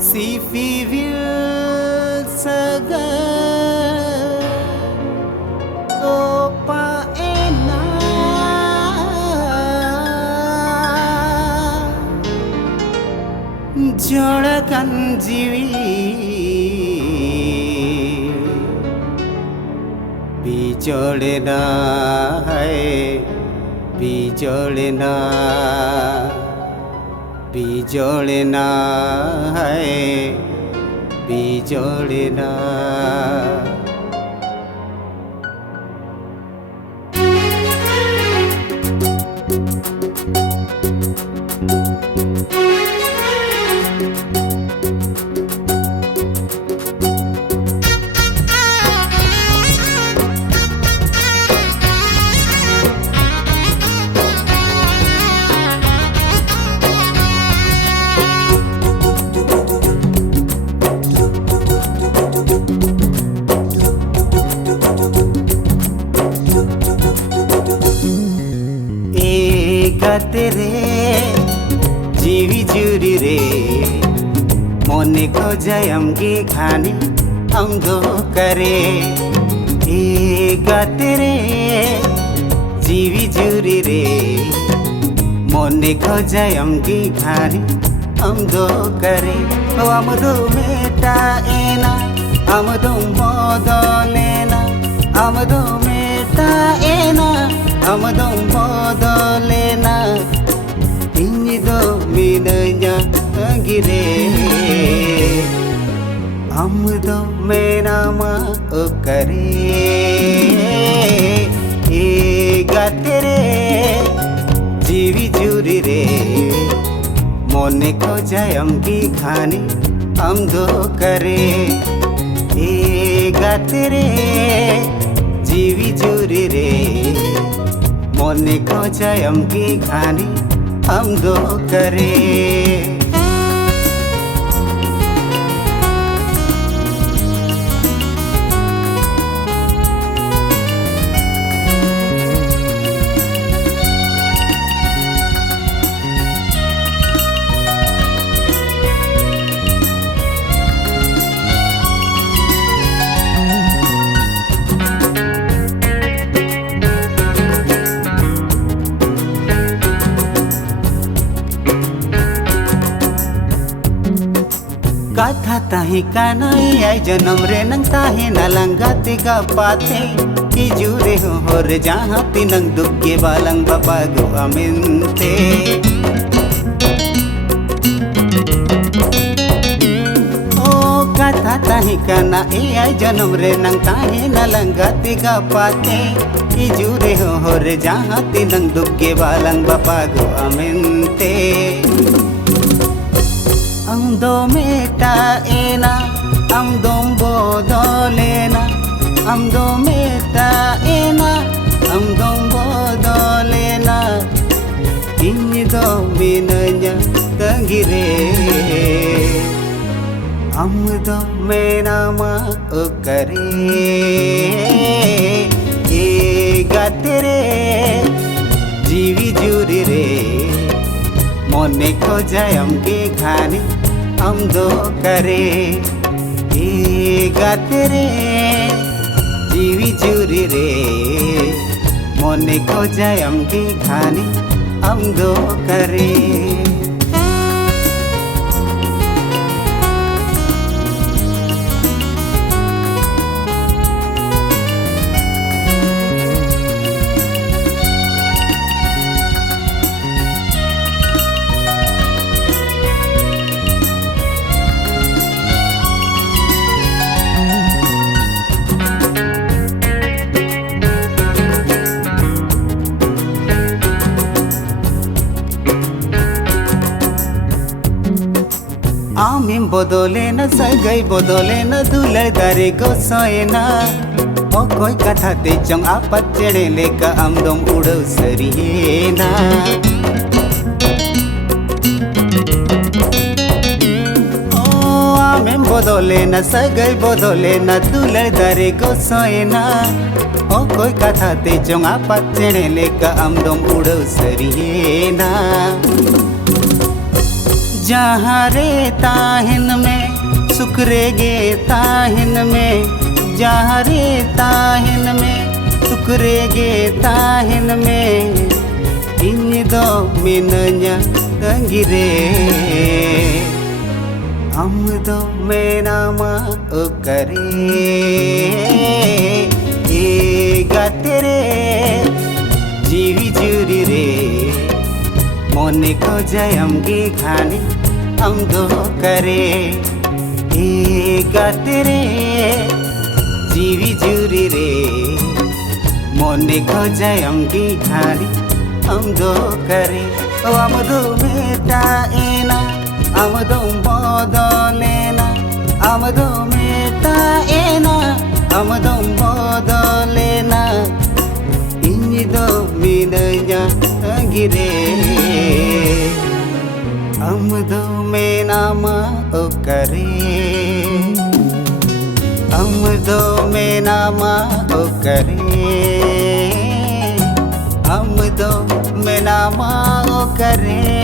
Sie vill sagar opa ena jolakan jiwi bijole na hai bijole na hai bijole na तेरे जीवी जुरी रे मोने को जयमगे खानी हम दो करे एगा तेरे जीवी जुरी रे मोने को जयमगे खानी हम दो करे हम दो मेटा एना हम दो मोदलेना हम दो मेटा एना हम दो मोदलेना ini do minanya gire am do menama kare e gatere जीवी जुरी रे मोने को जयम की खानी हम दो करे ए गातेरे जीवी जुरी रे मोने को जयम की खानी हम दो करे कथा ताही कानाई आई जन्म रे नंग ताही नलंगा तिगा पाते की जुरे हो रे जहाँ तिनंग दुखे बालंग बापा गो अमिनते ओ कथा ताही काना ए आई जन्म रे नंग ताही नलंगा तिगा पाते की जुरे हो रे जहाँ तिनंग दुखे बालंग बापा गो अमिनते Amdo meta ena, amdo bodolena, amdo meta ena, amdo bodolena, ini do minanya tangire, amdo menama kare, e gatere, जीवी जुरी रे मोने को जयम के खानी हम दो करे ए गातेरे जीवी जुरी रे मोने को जयम के खानी हम दो करे आमिम बदले न सगई बदले न दुलर दारे गोसोए ना ओ कोई कथा ते चंग आपत चढ़े लेका आमदम उड़ो सरिये ना ओ आमिम बदले न सगई बदले न दुलर दारे गोसोए ना ओ कोई कथा ते चंग आपत चढ़े लेका आमदम उड़ो सरिये ना जहाँ रे ताहिन में सुकरे गे ताहिन में, जहाँ रे ताहिन में सुकरे गे ताहिन में, इन दो मिनन्या तंगिरे हम दो मेरा मा करे ए गाते जीवी जुरी रे मोने को जयमगी खानी हम दो करे ए गाते रे जीवी जुरी रे मोने को जयमगी खानी हम दो करे ओ हम दो मेटा एना हम दो बदलेना हम दो मेटा एना हम दो बदलेना इन दो मिनन्या गिरे हम दो मेना मा करे हम दो मेना मा करे हम दो मेना मा करे।